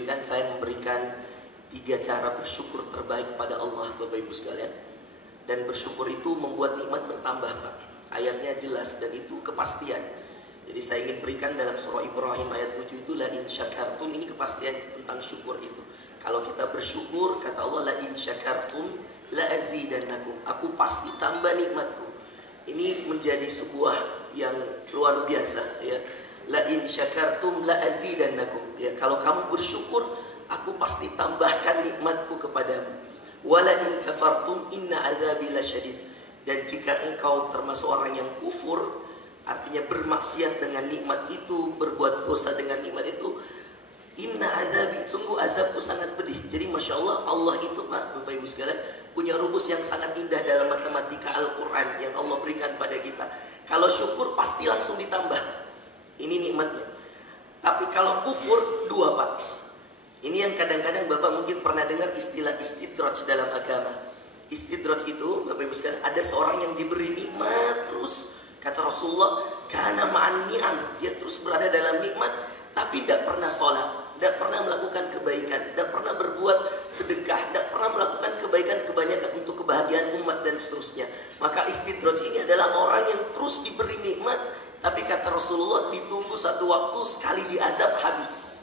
izinkan saya memberikan 3 cara bersyukur terbaik pada Allah, Bapak Ibu sekalian. Dan bersyukur itu membuat nikmat bertambah, Pak. Ayatnya jelas dan itu kepastian. Jadi saya ingin berikan dalam surah Ibrahim ayat 7 itu, la in syakartum, ini kepastian tentang syukur itu. Kalau kita bersyukur, kata Allah, la in syakartum la azidannakum, aku pasti tambah nikmatku. Ini menjadi sebuah yang luar biasa, ya. La in syakartum la azidannakum, ya. Kalau kamu bersyukur, aku pasti tambahkan nikmatku kepadamu. Wala in kafartum inna adzabi lasyadid. Dan jika engkau termasuk orang yang kufur, artinya bermaksiat dengan nikmat itu, berbuat dosa dengan nikmat itu, inna adzabi, sungguh azabku sangat pedih. Jadi Masya Allah, Allah itu, Pak, Bapak Ibu sekalian, punya rumus yang sangat indah dalam matematika Al-Quran yang Allah berikan pada kita. Kalau syukur pasti langsung ditambah, ini nikmatnya. Tapi kalau kufur, 2, Pak. Ini yang kadang-kadang Bapak mungkin pernah dengar istilah istidraj dalam agama. Istidraj itu, Bapak Ibu sekalian, ada seorang yang diberi nikmat terus. Kata Rasulullah, kana ma'an ni'am, dia terus berada dalam nikmat, tapi tidak pernah sholat, tidak pernah melakukan kebaikan, tidak pernah berbuat sedekah, tidak pernah melakukan kebaikan kebanyakan untuk kebahagiaan umat dan seterusnya. Maka istidraj ini adalah orang yang terus diberi nikmat, tapi kata Rasulullah ditunggu satu waktu sekali diazab habis.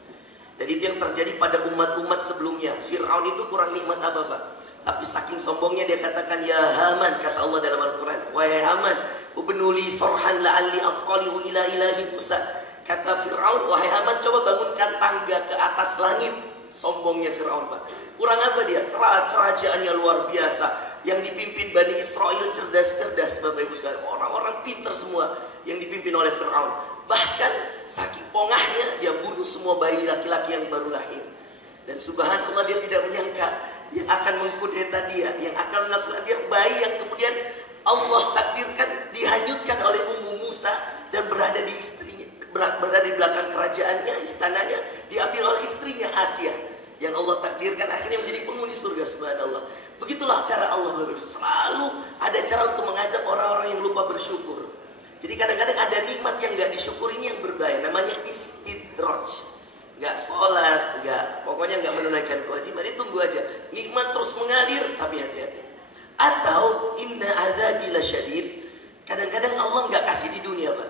Dan itu yang terjadi pada umat-umat sebelumnya. Fir'aun itu kurang nikmat apa, Pak? Tapi saking sombongnya dia katakan, ya Haman, kata Allah dalam Al-Quran, wahai Haman, ubnuli sorhan la'alli attali'u ila ilahi Musa. Kata Fir'aun, wahai Haman, coba bangunkan tangga ke atas langit. Sombongnya Fir'aun, Pak. Kurang apa dia? Kerajaannya luar biasa, yang dipimpin Bani Israel cerdas-cerdas, Bapak Ibu sekalian. Orang-orang pintar semua yang dipimpin oleh Fir'aun. Bahkan saking pongahnya dia bunuh semua bayi laki-laki yang baru lahir. Dan subhanallah, dia tidak menyangka yang akan mengkudeta dia, yang akan melakukan dia, bayi yang kemudian Allah takdirkan dihanyutkan oleh Ummu Musa dan berada di istrinya, berada di belakang kerajaannya, istananya, diambil oleh istrinya Asia, yang Allah takdirkan akhirnya menjadi penghuni surga. Subhanallah. Begitulah cara Allah, Bapak Ibu. Selalu ada cara untuk mengazab orang-orang yang lupa bersyukur. Jadi kadang-kadang ada nikmat yang nggak disyukuri, ini yang berbahaya, namanya istidraj. Nggak sholat, pokoknya nggak menunaikan kewajiban, ditunggu aja. Nikmat terus mengalir, tapi hati-hati. Atau inna adzabi lasyadid, kadang-kadang Allah nggak kasih di dunia, Pak.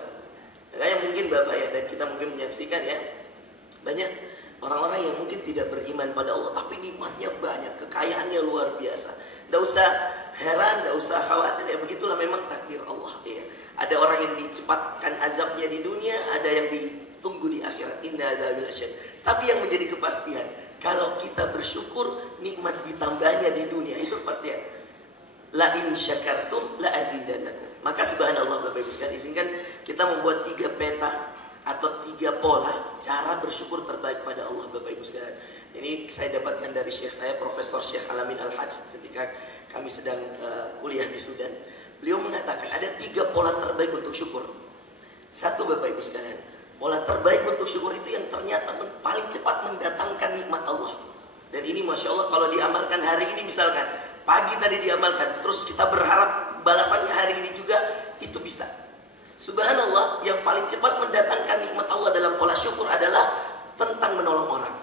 Kayak mungkin Bapak ya, dan kita mungkin menyaksikan ya, banyak orang-orang yang mungkin tidak beriman pada Allah, tapi nikmatnya banyak, kekayaannya luar biasa. Nggak usah heran, nggak usah khawatir, ya begitulah memang takdir Allah. Ya. Ada orang yang dicepatkan azabnya di dunia, ada yang ditunggu di akhirat. Inna adzabil asyad. Tapi yang menjadi kepastian, kalau kita bersyukur, nikmat ditambahnya di dunia, itu kepastian. La in syakartum la azidannakum. Maka subhanallah, Bapak Ibu sekalian, izinkan kita membuat 3 peta atau 3 pola cara bersyukur terbaik pada Allah, Bapak Ibu sekalian. Ini saya dapatkan dari Syekh saya, Profesor Syekh Alamin Al-Hajj, ketika kami sedang kuliah di Sudan. Beliau mengatakan ada 3 pola terbaik untuk syukur. 1, Bapak Ibu sekalian, pola terbaik untuk syukur itu yang ternyata paling cepat mendatangkan nikmat Allah. Dan ini Masya Allah kalau diamalkan hari ini, misalkan pagi tadi diamalkan, terus kita berharap balasannya hari ini juga, itu bisa. Subhanallah, yang paling cepat mendatangkan nikmat Allah dalam pola syukur adalah tentang menolong orang.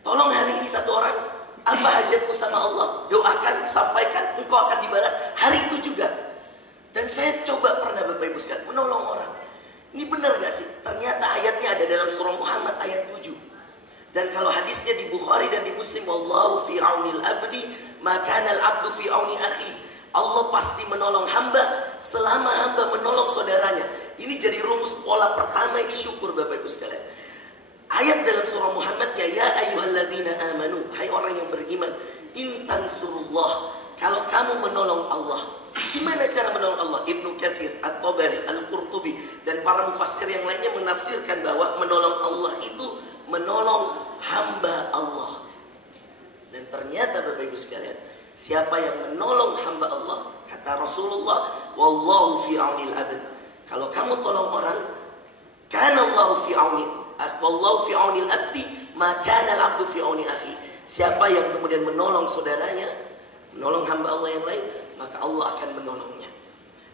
Tolong hari ini satu orang, apa hajatmu sama Allah, doakan, sampaikan, engkau akan dibalas hari itu juga. Dan saya coba pernah, Bapak Ibu sekalian, menolong orang. Ini benar gak sih? Ternyata ayatnya ada dalam surah Muhammad ayat 7. Dan kalau hadisnya di Bukhari dan di Muslim, wallahu fi aunil abdi makanal abdu fi auni akhi. Allah pasti menolong hamba selama hamba menolong saudaranya. Ini jadi rumus pola pertama, ini syukur, Bapak Ibu sekalian. Ayat dalam surah Muhammadnya, ya ayyuhalladzina amanu, hai orang yang beriman, intan surullah, kalau kamu menolong Allah. Gimana cara menolong Allah? Ibnu Katsir, At-Tabari, Al-Qurtubi, dan para mufassir yang lainnya menafsirkan bahwa menolong Allah itu menolong hamba Allah. Dan ternyata Bapak Ibu sekalian, siapa yang menolong hamba Allah, kata Rasulullah, wallahu fi aunil abd. Kalau kamu tolong orang, kana Allahu fi auni, wallahu fi aunil abdi, maka kana al-abdu fi auni akhi. Siapa yang kemudian menolong saudaranya, menolong hamba Allah yang lain, maka Allah akan menolongnya.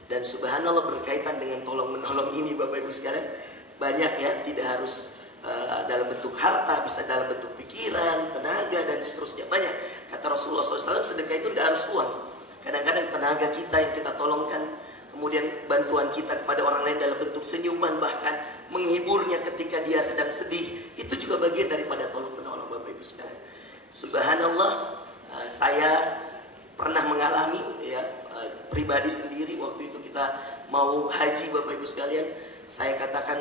Dan subhanallah, berkaitan dengan tolong menolong ini, Bapak Ibu sekalian, banyak ya, tidak harus dalam bentuk harta, bisa dalam bentuk pikiran, tenaga, dan seterusnya. Banyak. Kata Rasulullah SAW, sedekah itu tidak harus uang. Kadang-kadang tenaga kita yang kita tolongkan, kemudian bantuan kita kepada orang lain dalam bentuk senyuman, bahkan menghiburnya ketika dia sedang sedih, itu juga bagian daripada tolong menolong Bapak Ibu sekalian. Subhanallah, saya pernah mengalami ya, pribadi sendiri waktu itu kita mau haji Bapak Ibu sekalian. Saya katakan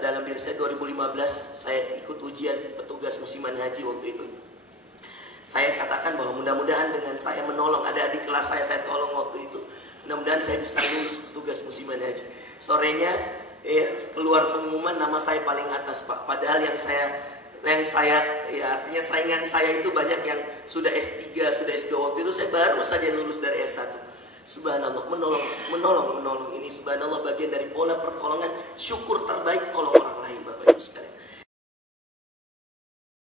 dalam diri saya 2015 saya ikut ujian petugas musiman haji waktu itu. Saya katakan bahwa mudah-mudahan dengan saya menolong, ada adik kelas saya tolong waktu itu, mudah-mudahan saya bisa lulus petugas musiman haji. Sorenya keluar pengumuman nama saya paling atas Pak. Padahal yang saya ya artinya saingan saya itu banyak yang sudah S3, sudah S2. Waktu itu saya baru saja lulus dari S1. Subhanallah, menolong ini subhanallah bagian dari pola pertolongan, syukur